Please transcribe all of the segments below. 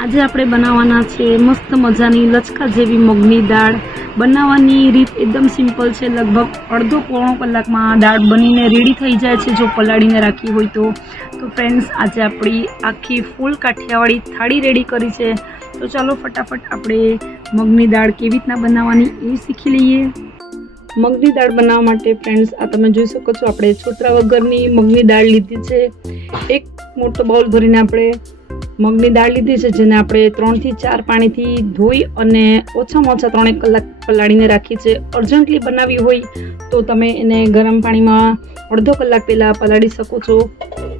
આજે આપણે બનાવવાના છે મસ્ત મજાની લચકા જેવી મગની દાળ। બનાવવાની રીત એકદમ સિમ્પલ છે। લગભગ અડધો પોણો કલાકમાં દાળ બનીને રેડી થઈ જાય છે જો પલાળીને રાખી હોય તો। ફ્રેન્ડ્સ, આજે આપણી આખી ફૂલ કાઠિયાવાડી થાળી રેડી કરી છે। તો ચાલો ફટાફટ આપણે મગની દાળ કેવી રીતના બનાવવાની એ શીખી લઈએ। મગની દાળ બનાવવા માટે ફ્રેન્ડ્સ, આ તમે જોઈ શકો છો આપણે છોતરા વગરની મગની દાળ લીધી છે। એક મોટો બાઉલ ભરીને આપણે મગની દાળ લીધી છે, જેને આપણે 3 થી 4 પાણીથી ધોઈ અને ઓછામાં ઓછા 3 કલાક પલાળીને રાખી છે। અર્જન્ટલી બનાવી હોય તો તમે એને ગરમ પાણીમાં અડધો કલાક પહેલાં પલાળી શકો છો।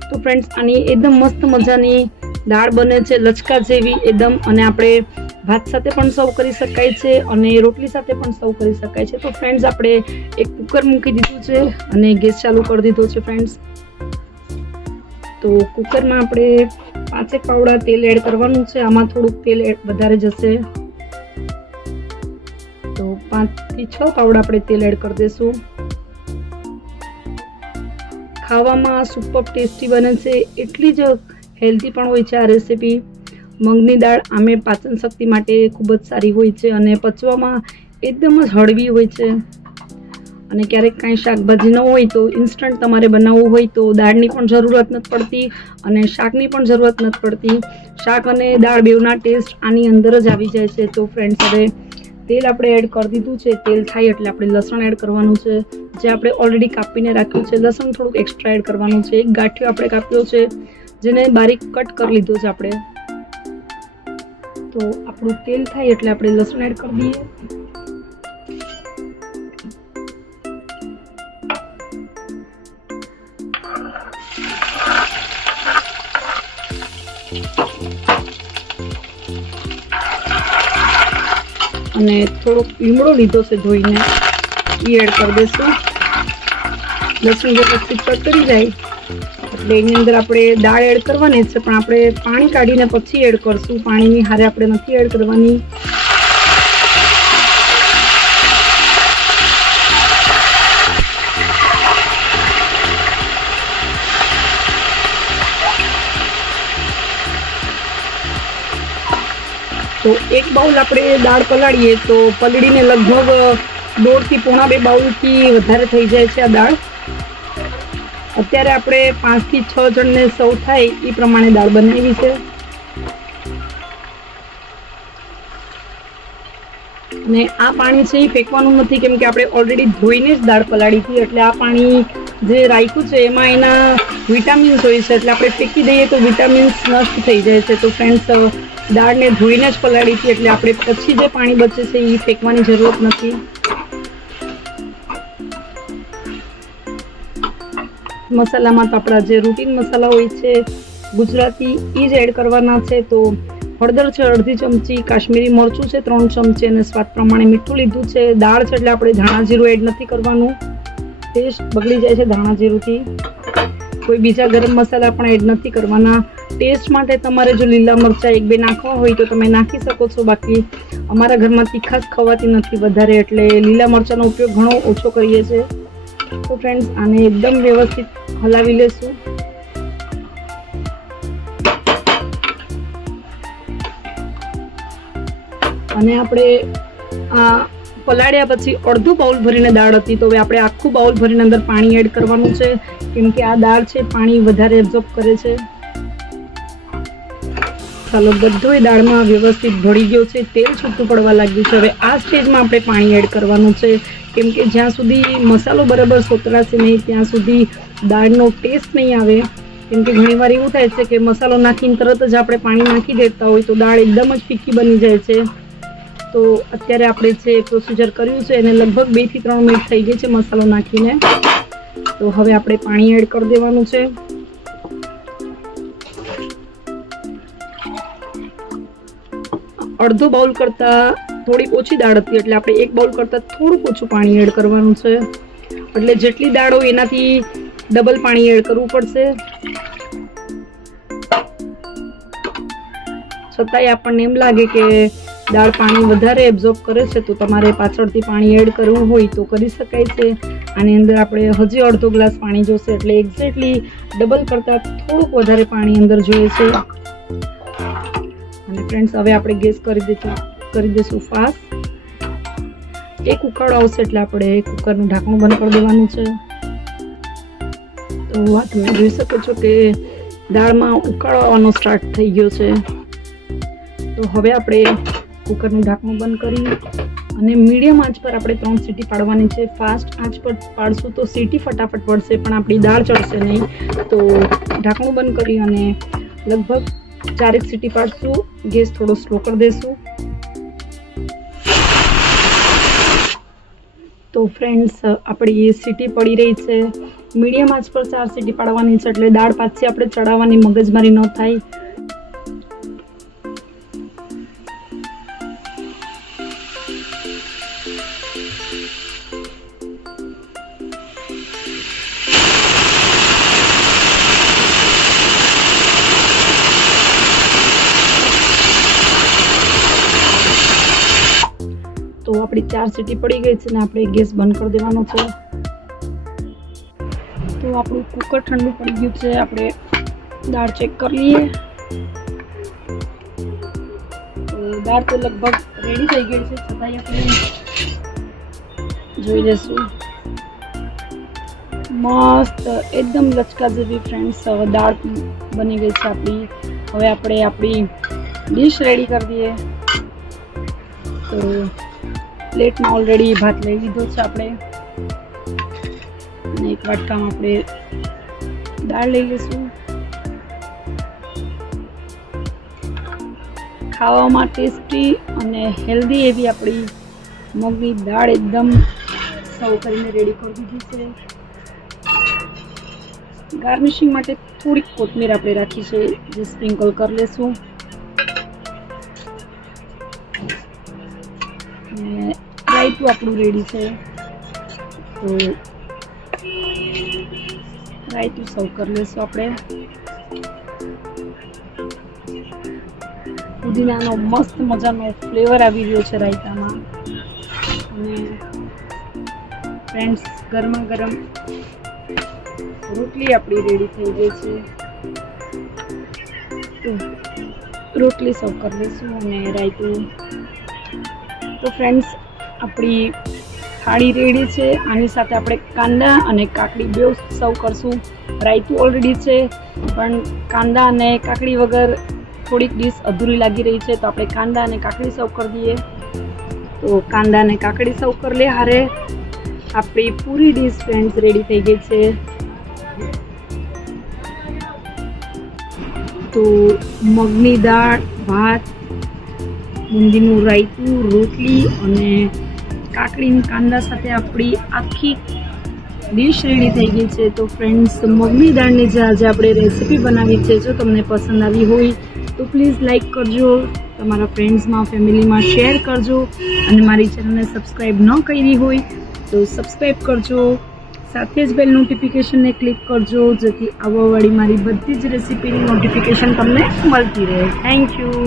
તો ફ્રેન્ડ્સ, આની એકદમ મસ્ત મજાની દાળ બને છે, લચકા જેવી એકદમ, અને આપણે ભાત સાથે પણ સર્વ કરી શકાય છે અને રોટલી સાથે પણ સર્વ કરી શકાય છે। તો ફ્રેન્ડ્સ, આપણે એક કુકર મૂકી દીધું છે અને ગેસ ચાલુ કરી દીધો છે ફ્રેન્ડ્સ। તો કુકરમાં આપણે 5 પાવડા તેલ એડ કરવાનું છે। આમાં થોડુંક તેલ વધારે જશે, તો 5 થી 6 પાવડા આપણે તેલ એડ કરી દઈશું। ખાવામાં સુપર ટેસ્ટી બને છે, એટલી જ હેલ્ધી પણ હોય છે આ રેસીપી। મગની દાળ આમે પાચન શક્તિ માટે ખૂબ જ સારી હોય છે અને પચવામાં એકદમ જ હળવી હોય છે। અને ક્યારેક કાંઈ શાકભાજી ન હોય તો ઇન્સ્ટન્ટ તમારે બનાવવું હોય તો દાળની પણ જરૂરત નથી પડતી અને શાકની પણ જરૂરત નથી પડતી। શાક અને દાળ બેવના ટેસ્ટ આની અંદર જ આવી જાય છે। તો ફ્રેન્ડ્સ, હવે તેલ આપણે એડ કરી દીધું છે। તેલ થાય એટલે આપણે લસણ એડ કરવાનું છે, જે આપણે ઓલરેડી કાપીને રાખ્યું છે। લસણ થોડુંક એક્સ્ટ્રા એડ કરવાનું છે। એક ગાંઠિયો આપણે કાપ્યો છે, જેને બારીક કટ કરી લીધો છે આપણે। તો આપણું તેલ થાય એટલે આપણે લસણ એડ કરી દઈએ। અને થોડોક લીમડો લીધો છે ધોઈને, એ એડ કરી દઈશું। લસણ વ્યવસ્થિત ચડી જાય એટલે એની અંદર આપણે દાળ એડ કરવાની છે, પણ આપણે પાણી કાઢીને પછી એડ કરશું। પાણીની હારે આપણે નથી એડ કરવાની। તો એક બાઉલ આપણે દાળ પલાળીએ તો પલળીને લગભગ 1.5 થી પોણા 2 બાઉલથી વધારે થઈ જાય છે આ દાળ। અત્યારે આપણે 5 થી 6 જણને સર્વ થાય એ પ્રમાણે દાળ બનાવી છે। અને આ પાણી છે એ ફેંકવાનું નથી, કેમ કે આપણે ઓલરેડી ધોઈને જ દાળ પલાળી હતી, એટલે આ પાણી જે રાખ્યું છે એમાં એના વિટામિન્સ હોય છે, એટલે આપણે ફેંકી દઈએ તો વિટામિન્સ નષ્ટ થઈ જાય છે। તો ફ્રેન્ડ્સ, દાળને ધોઈને જ પલાળી હતી એટલે આપણે પછી જે પાણી બચે છે એ ફેંકવાની જરૂરત નથી। મસાલામાં તો આપણા જે રૂટીન મસાલા હોય છે ગુજરાતી, એ જ એડ કરવાના છે। તો હળદર છે 1/2 ચમચી, કાશ્મીરી મરચું છે 3 ચમચી અને સ્વાદ પ્રમાણે મીઠું લીધું છે। દાળ છે એટલે આપણે ધાણા જીરું એડ નથી કરવાનું, ટેસ્ટ બગડી જાય છે ધાણા જીરુંથી। કોઈ બીજા ગરમ મસાલા પણ એડ નથી કરવાના। ટેસ્ટ માટે તમારે જો લીલા મરચાં 1-2 નાખવા હોય તો તમે નાખી શકો છો, બાકી અમારા ઘરમાં તીખાશ ખવાતી નથી વધારે, એટલે લીલા મરચાંનો ઉપયોગ ઘણો ઓછો કરીએ છીએ। તો ફ્રેન્ડ્સ, આને એકદમ વ્યવસ્થિત હલાવી લેશું। અને આપણે આ પલાળ્યા પછી અડધું બાઉલ ભરીને દાળ હતી, તો હવે આપણે આખું બાઉલ ભરીને અંદર પાણી એડ કરવાનું છે, કેમ કે આ દાળ છે પાણી વધારે એબ્ઝોર્બ કરે છે। ચાલો, બધોય દાળમાં વ્યવસ્થિત ભળી ગયો છે, તેલ છૂટું પડવા લાગ્યું છે। હવે આ સ્ટેજમાં આપણે પાણી એડ કરવાનું છે, કેમ કે જ્યાં સુધી મસાલો બરાબર સોતરાશે નહીં ત્યાં સુધી દાળનો ટેસ્ટ નહીં આવે। કેમ કે ઘણીવાર એવું થાય છે કે મસાલો નાખીને તરત જ આપણે પાણી નાખી દેતા હોય તો દાળ એકદમ જ ફીકી બની જાય છે। તો અત્યારે આપણે જે પ્રોસિજર કર્યું છે એને લગભગ 2 થી 3 મિનિટ થઈ ગઈ છે મસાલો નાખીને। તો હવે આપણે પાણી એડ કરી દેવાનું છે। અડધો બાઉલ કરતાં થોડી ઓછી દાળ હતી, એટલે આપણે 1 બાઉલ કરતાં થોડુંક ઓછું પાણી એડ કરવાનું છે। એટલે જેટલી દાળ હોય એનાથી ડબલ પાણી એડ કરવું પડશે। છતાંય આપણને એમ લાગે કે દાળ પાણી વધારે એબ્ઝોર્બ કરે છે તો તમારે પાછળથી પાણી એડ કરવું હોય તો કરી શકાય છે। આની અંદર આપણે હજી અડધો ગ્લાસ પાણી જોશે, એટલે એક્ઝેક્ટલી ડબલ કરતાં થોડુંક વધારે પાણી અંદર જોઈએ છે। અને ફ્રેન્ડ્સ હવે આપણે ગેસ કરી દઈશું ફાસ્ટ. એક ઉકાળો આવશે એટલે આપણે કુકરનું ઢાંકણું બંધ કરી દેવાનું છે. તો આ તમે જોઈ શકો છો કે દાળમાં ઉકાળો આવવાનો સ્ટાર્ટ થઈ ગયો છે. તો હવે આપણે કુકરનું ઢાંકણું બંધ કરી અને મીડિયમ આંચ પર આપણે 3 સીટી પાડવાની છે. ફાસ્ટ આંચ પર પાડશું તો સીટી ફટાફટ પડશે પણ આપણી દાળ ચડશે નહીં. તો ઢાંકણું બંધ કરી અને લગભગ 4 સીટી પાડશું. ગેસ થોડો સ્લો કરી દઈશું. તો ફ્રેન્ડ્સ આપણી સીટી પડી રહી છે. મીડિયમ આંચ પર 4 સીટી પાડવાની છે એટલે દાળ પાછી આપણે ચડાવવાની મગજમારી ન થાય. તો આપણી 4 સીટી પડી ગઈ છે ને આપણે ગેસ બંધ કરી દેવાનો છે. તો આપણું કુકર ઠંડુ પડી ગયું છે. આપણે દાળ ચેક કરી લઈએ. તો દાળ તો લગભગ રેડી થઈ ગઈ છે છતાંય આપણે જોઈ લઈશું. મસ્ત એકદમ લચકા જેવી ફ્રેન્ડ્સ દાળ બની ગઈ છે આપણી. હવે આપણે આપણી ડીશ રેડી કરી દઈએ. તો પ્લેટમાં ઓલરેડી ભાત લઈ લીધો છે આપણે અને એક વાટકામાં આપણે દાળ લઈ લઈશું. ખાવામાં ટેસ્ટી અને હેલ્ધી એવી આપણી મગની દાળ એકદમ સર્વ કરીને રેડી કરી દીધી છે. ગાર્નિશિંગ માટે થોડીક કોથમીર આપણે રાખી છે જે સ્પ્રિંકલ કરી લેશું. રાયતું આપણું રેડી છે. તો રાયતું સર્વ કરી લઈશું આપણે. પુદીનાનો મસ્ત મજાનો ફ્લેવર આવી રહ્યો છે રાયતામાં. અને ફ્રેન્ડ્સ ગરમા ગરમ રોટલી આપણી રેડી થઈ ગઈ છે. તો રોટલી સર્વ કરી લઈશું અને રાયતું. તો ફ્રેન્ડ્સ આપણી થાળી રેડી છે. આની સાથે આપણે કાંદા અને કાકડી બેવ સર્વ કરશું. રાયતું ઓલરેડી છે પણ કાંદા અને કાકડી વગર થોડીક ડીશ અધૂરી લાગી રહી છે. તો આપણે કાંદા અને કાકડી સર્વ કરી દઈએ. તો કાંદા અને કાકડી સર્વ કરી લે હારે આપણી પૂરી ડીશ ફ્રેન્ડ્સ રેડી થઈ ગઈ છે. તો મગની દાળ, ભાત, બુંદીનું રાયતું, રોટલી અને કાકડી કાંદા સાથે આપણી આખી ડીશ રેડી થઈ ગઈ છે. તો ફ્રેન્ડ્સ મગની દાળની જે આજે આપણે રેસીપી બનાવી છે જો તમને પસંદ આવી હોય તો પ્લીઝ લાઈક કરજો, તમારા ફ્રેન્ડ્સમાં ફેમિલીમાં શેર કરજો અને મારી ચેનલને સબસ્ક્રાઈબ ન કરી હોય તો સબસ્ક્રાઈબ કરજો. સાથે જ બેલ નોટિફિકેશનને ક્લિક કરજો જેથી આવવાવાળી મારી બધી જ રેસીપીની નોટિફિકેશન તમને મળતી રહે. Thank you.